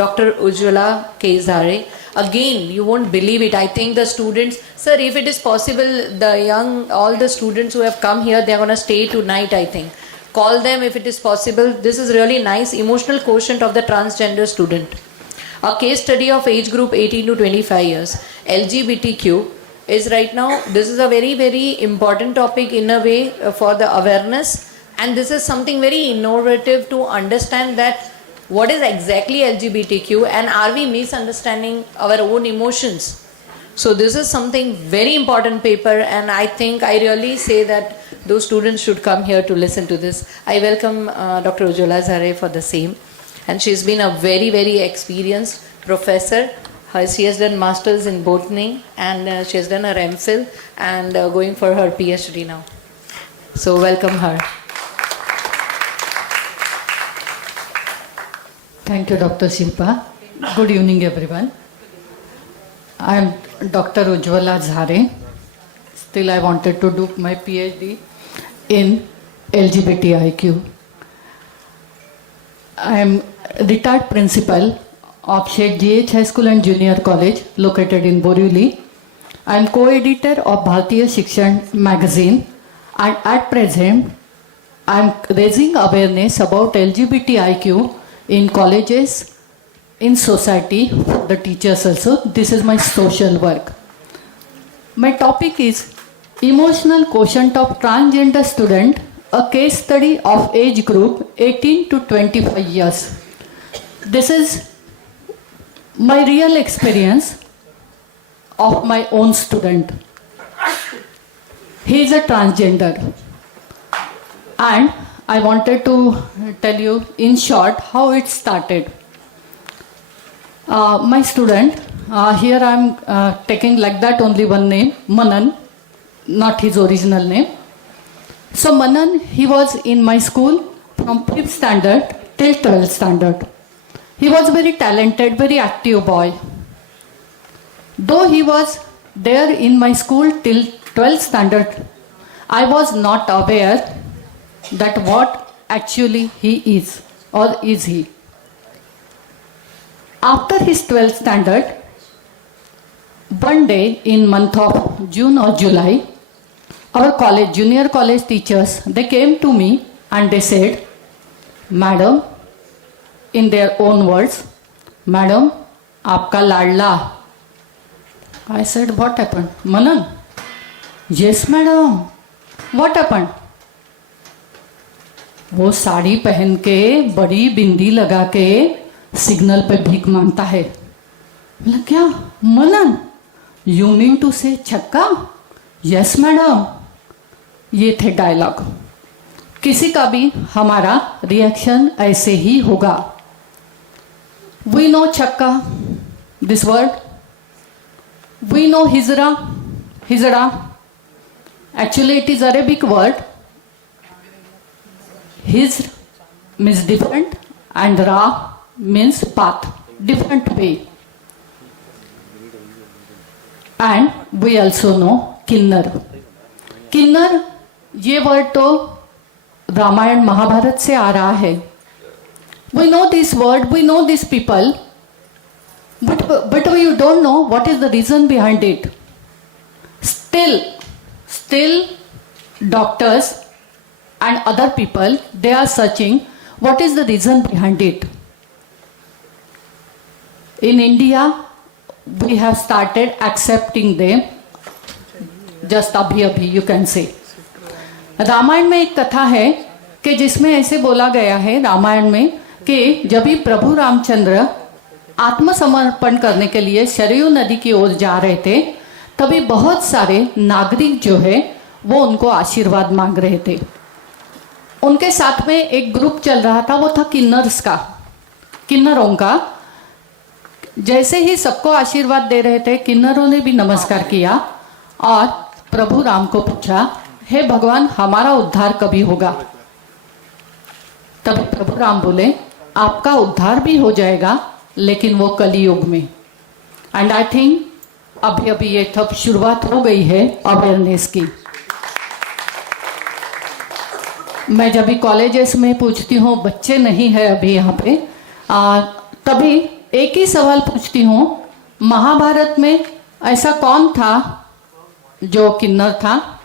Dr. Ujjwala Kezare. Again, you won't believe it. I think the students, sir, if it is possible, all the students who have come here, they're going to stay tonight, I think. Call them if it is possible. This is really nice. Emotional quotient of the transgender student. A case study of age group 18 to 25 years. LGBTQ is right now, this is a very, very important topic in a way for the awareness. And this is something very innovative to understand that what is exactly LGBTQ and are we misunderstanding our own emotions. So this is something very important paper, and I think I really say that those students should come here to listen to this. I welcome Dr. Ujjwala Kezare for the same, and she's been a very, very experienced professor. She has done masters in botany and she has done her MPhil and going for her PhD now. So welcome her. Thank you, Dr. Shilpa. Good evening, everyone. I am Dr. Ujjwala Kezare. Still, I wanted to do my PhD in LGBTIQ. I am retired principal of Sheikh GH High School and Junior College located in Borivali. I am co-editor of Bharatiya Shikshan magazine, and at present I am raising awareness about LGBTIQ in colleges, in society, the teachers also. This is my social work. My topic is emotional quotient of transgender student, a case study of age group 18 to 25 years. This is my real experience of my own student. He is a transgender, and I wanted to tell you in short how it started. My student, here I am taking like that only one name, Manan, not his original name. So Manan, he was in my school from 5th standard till 12th standard. He was very talented, very active boy. Though he was there in my school till 12th standard, I was not aware that what actually he is or is he. After his 12th standard, one day in month of June or July, our college, junior college teachers, they came to me and they said, Madam, in their own words, Madam, aapka ladla. I said, what happened? Manan? Yes, madam. What happened? वो साड़ी पहन के बड़ी बिंदी लगा के signal पे भीख मांगता है. बोला क्या? मनन, यू मीन टू से छक्का? Yes madam. ये थे डायलॉग. किसी का भी हमारा रिएक्शन ऐसे ही होगा. वी नो छक्का, दिस वर्ड. वी नो हिजरा, हिजड़ा. Actually it is Arabic word. His means different and Ra means path, different way. And we also know Kinnar. Kinnar, ये word तो रामायण महाभारत से आ रहा है. We know this word, we know these people, but we don't know what is the reason behind it. Still doctors and other people, they are searching what is the reason behind it. In India, we have started accepting them just abhi you can say. Ramayan में एक कथा है कि जिसमें ऐसे बोला गया है रामायण में कि जब भी प्रभु रामचंद्र आत्मसमर्पण करने के लिए सरयू नदी की ओर जा रहे थे, तभी बहुत सारे नागरिक जो है वो उनको आशीर्वाद मांग रहे थे. उनके साथ में एक ग्रुप चल रहा था, वो था किन्नर्स का, किन्नरों का. जैसे ही सबको आशीर्वाद दे रहे थे, किन्नरों ने भी नमस्कार किया और प्रभु राम को पूछा, हे भगवान, हमारा उद्धार कभी होगा? तब प्रभु राम बोले, आपका उद्धार भी हो जाएगा, लेकिन वो कलियुग में. एंड आई थिंक अभी ये तब शुरुआत हो गई है अवेयरनेस की. मैं जब भी कॉलेजेस में पूछती हूँ, बच्चे नहीं है अभी यहाँ पे, तभी एक ही सवाल पूछती हूँ, महाभारत में ऐसा कौन था जो किन्नर था?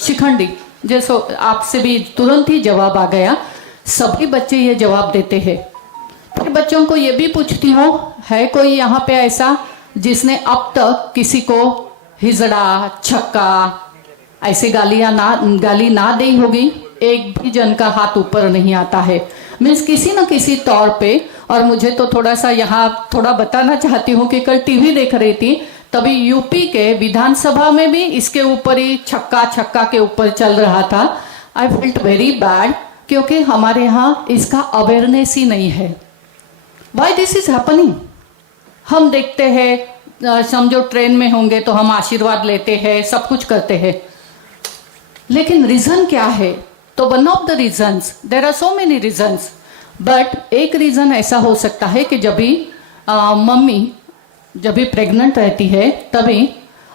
शिखंडी। जैसो आपसे भी तुरंत ही जवाब आ गया, सभी बच्चे ये जवाब देते हैं। फिर बच्चों को ये भी पूछती हूँ, है कोई यहाँ पे ऐसा जिसने अब तक किसी को हिजड़ा, छक्का ऐसे गाली ना दी होगी? एक भी जन का हाथ ऊपर नहीं आता है। मीन्स किसी न किसी तौर पे। और मुझे तो थोड़ा सा यहाँ थोड़ा बताना चाहती हूँ कि कल टीवी देख रही थी, तभी यूपी के विधानसभा में भी इसके ऊपर ही छक्का के ऊपर चल रहा था। आई फेल्ट वेरी बैड, क्योंकि हमारे यहाँ इसका अवेयरनेस ही नहीं है। Why this is happening? हम देखते हैं, समझो ट्रेन में होंगे तो हम आशीर्वाद लेते हैं, सब कुछ करते हैं, लेकिन रीजन क्या है? तो one of the reasons, there are so many reasons, but एक रीजन ऐसा हो सकता है कि जब भी मम्मी जब भी प्रेग्नेंट रहती है, तभी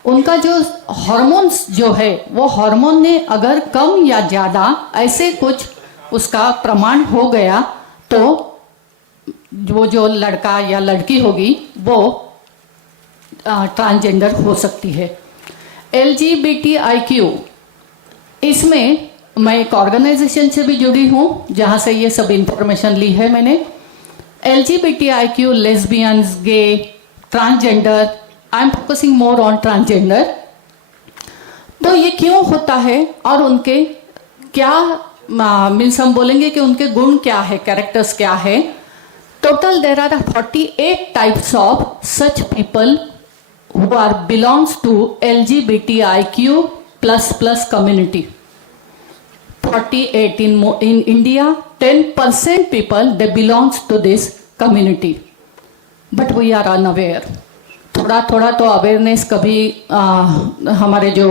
उनका जो हार्मोन्स जो है, वो हार्मोन ने अगर कम या ज़्यादा ऐसे कुछ उसका प्रमाण हो गया, तो वो जो लड़का या लड़की होगी वो ट्रांसजेंडर हो सकती है। LGBTIQ, इसमें मैं एक ऑर्गेनाइजेशन से भी जुड़ी हूँ जहाँ से ये सब इंफॉर्मेशन ली है मैंने। LGBTIQ, lesbians, gay, transgender, I am focusing more on transgender. तो ये क्यों होता है और उनके क्या मीन्स हम बोलेंगे कि उनके गुण क्या है, कैरेक्टर्स क्या है। Total there are 48 types of such people who are belongs to LGBTIQ++ community. 48 in India, 10% people they belongs to this community, but we are unaware. थोड़ा तो अवेयरनेस कभी हमारे जो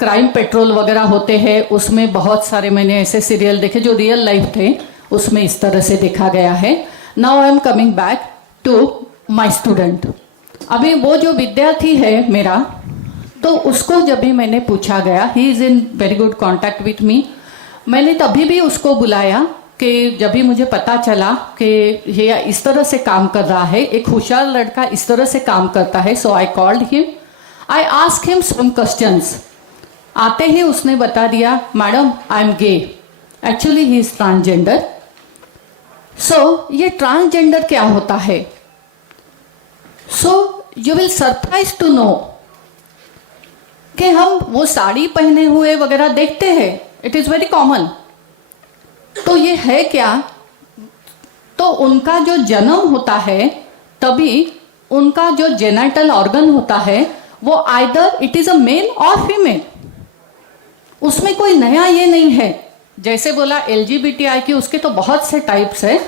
क्राइम पेट्रोल वगैरह होते हैं उसमें बहुत सारे मैंने ऐसे सीरियल देखे जो रियल लाइफ थे, उसमें इस तरह से देखा गया है। Now I am coming back to my student. अभी वो जो विद्यार्थी है मेरा, तो उसको जब भी मैंने पूछा गया, he is in very good contact with me, मैंने तभी भी उसको बुलाया कि जब भी मुझे पता चला कि ये इस तरह से काम कर रहा है, एक होशियार लड़का इस तरह से काम करता है, so I called him, I ask him some questions. आते ही उसने बता दिया, madam I am gay, actually he is transgender. So ये ट्रांसजेंडर क्या होता है? So you will surprise to know कि हम वो साड़ी पहने हुए वगैरह देखते हैं, इट इज वेरी कॉमन। तो ये है क्या? तो उनका जो जन्म होता है, तभी उनका जो जेनेटल ऑर्गन होता है वो either it is a male और फीमेल, उसमें कोई नया ये नहीं है। जैसे बोला LGBTIQ, उसके तो बहुत से टाइप्स है,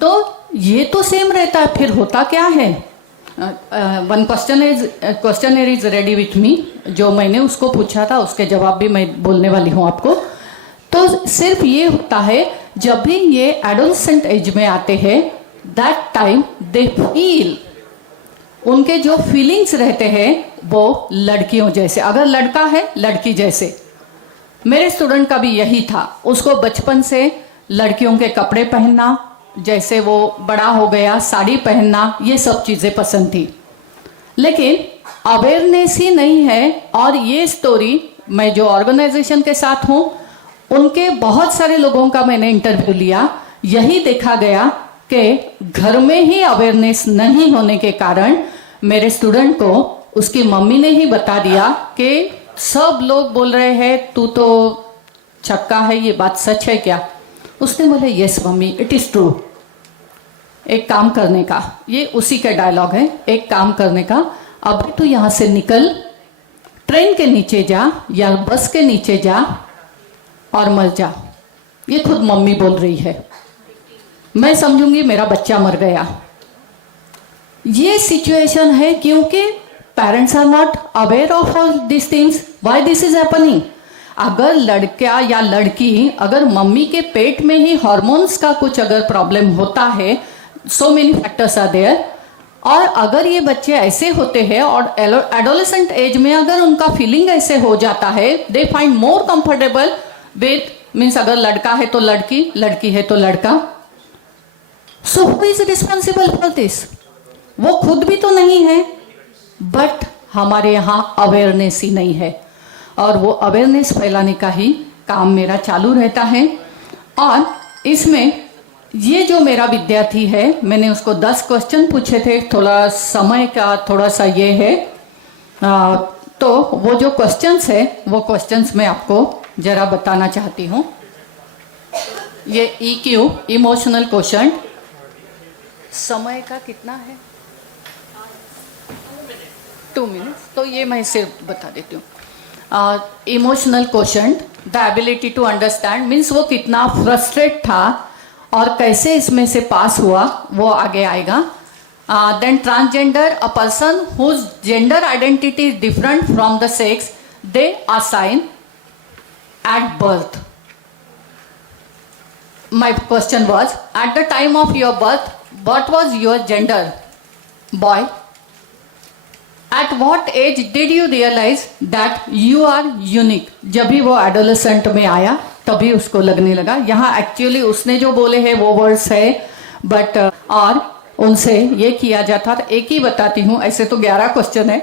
तो ये तो सेम रहता है। फिर होता क्या है? One questioner is ready with me, जो मैंने उसको पूछा था उसके जवाब भी मैं बोलने वाली हूँ आपको। तो सिर्फ ये होता है जब भी ये एडोलसेंट एज में आते हैं, दैट टाइम दे फील, उनके जो फीलिंग्स रहते हैं वो लड़कियों जैसे, अगर लड़का है लड़की जैसे। मेरे स्टूडेंट का भी यही था, उसको बचपन से लड़कियों के कपड़े पहनना, जैसे वो बड़ा हो गया साड़ी पहनना, ये सब चीज़ें पसंद थी, लेकिन अवेयरनेस ही नहीं है। और ये स्टोरी मैं जो ऑर्गेनाइजेशन के साथ हूँ, उनके बहुत सारे लोगों का मैंने इंटरव्यू लिया, यही देखा गया कि घर में ही अवेयरनेस नहीं होने के कारण मेरे स्टूडेंट को उसकी मम्मी ने ही बता दिया कि सब लोग बोल रहे हैं तू तो छक्का है, ये बात सच है क्या? उसने बोले yes mummy, it is true. एक काम करने का, ये उसी का डायलॉग है, एक काम करने का, अब तू यहाँ से निकल, ट्रेन के नीचे जा या बस के नीचे जा और मर जा। ये खुद मम्मी बोल रही है। मैं समझूंगी मेरा बच्चा मर गया। ये सिचुएशन है क्योंकि parents are not aware of all this things, why this is happening. अगर लड़का या लड़की, अगर मम्मी के पेट में ही हार्मोन्स का कुछ अगर प्रॉब्लम होता है, so many factors are there, और अगर ये बच्चे ऐसे होते हैं और एडोलेसेंट एज में अगर उनका फीलिंग ऐसे हो जाता है, they find more comfortable with, means अगर लड़का है तो लड़की, लड़की है तो लड़का। So who is responsible for this? वो खुद भी तो नहीं है, बट हमारे यहाँ अवेयरनेस ही नहीं है, और वो अवेयरनेस फैलाने का ही काम मेरा चालू रहता है। और इसमें ये जो मेरा विद्यार्थी है, मैंने उसको 10 क्वेश्चन पूछे थे, थोड़ा समय का थोड़ा सा ये है, तो वो जो क्वेश्चंस है वो क्वेश्चंस मैं आपको जरा बताना चाहती हूँ। ये EQ, इमोशनल क्वेश्चन, समय का कितना है? 2 मिनट्स, तो ये मैं सिर्फ बता देती हूँ। Emotional question, the ability to understand, means वो कितना फ्रस्ट्रेट था और कैसे इसमें से पास हुआ, वो आगे आएगा। Then transgender, a person whose gender identity is different from the sex they assign at birth. My question was, at the time of your birth, what was your gender? Boy. At what age did you realize that you are unique? जब भी वो adolescent में आया तभी उसको लगने लगा, यहाँ एक्चुअली उसने जो बोले हैं वो वर्ड्स है, बट और उनसे ये किया जाता था। एक ही बताती हूँ, ऐसे तो 11 क्वेश्चन है,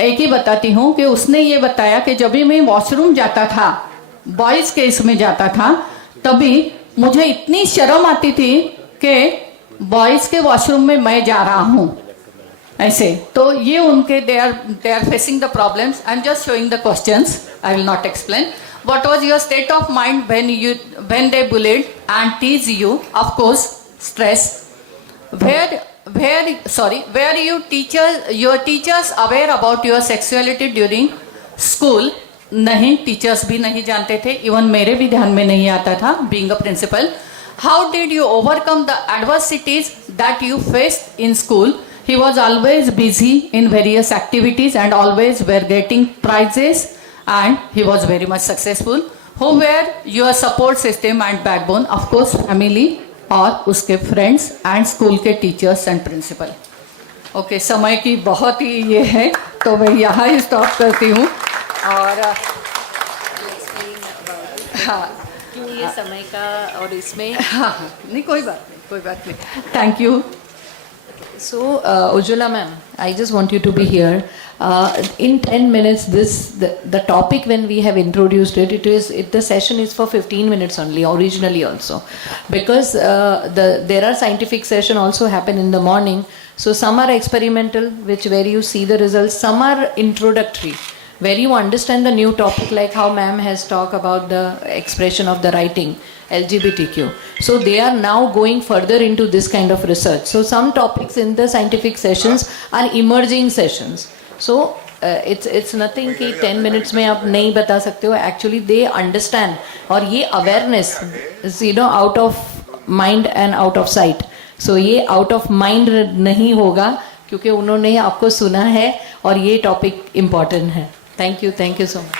एक ही बताती हूँ कि उसने ये बताया कि जब भी मैं वॉशरूम जाता था, बॉयज़ के इसमें जाता था, तभी मुझे इतनी शर्म आती थी कि बॉयज़ के वॉशरूम में मैं जा रहा हूँ ऐसे। तो ये उनके they are facing the problems. I am just showing the questions, I will not explain. What was your state of mind when they bullied and tease you? Of course stress. where your teachers aware about your sexuality during school? नहीं, teachers भी नहीं जानते थे, even मेरे भी ध्यान में नहीं आता था being a principal. How did you overcome the adversities that you faced in school? He was always busy in various activities and always were getting prizes and he was very much successful. Who were your support system and backbone? Of course family और उसके friends and school के teachers and principal. Okay, समय की बहुत ही ये है, तो मैं यहाँ ही स्टॉप करती हूँ। और हाँ, क्यों ये समय का और इसमें हाँ हाँ, नहीं कोई बात नहीं, thank you. So, Ujjwala ma'am, I just want you to be here. In 10 minutes, the topic when we have introduced it, the session is for 15 minutes only, originally also. Because there are scientific session also happen in the morning. So some are experimental, where you see the results. Some are introductory, where you understand the new topic, like how ma'am has talked about the expression of the writing, LGBTQ. So they are now going further into this kind of research. So some topics in the scientific sessions are emerging sessions. So it's nothing कि 10 minutes में आप नहीं बता सकते हो. Actually they understand, और ये awareness is, out of mind and out of sight. So ये out of mind नहीं होगा, क्योंकि उन्होंने आपको सुना है और ये टॉपिक इम्पोर्टेंट है. Thank you so much.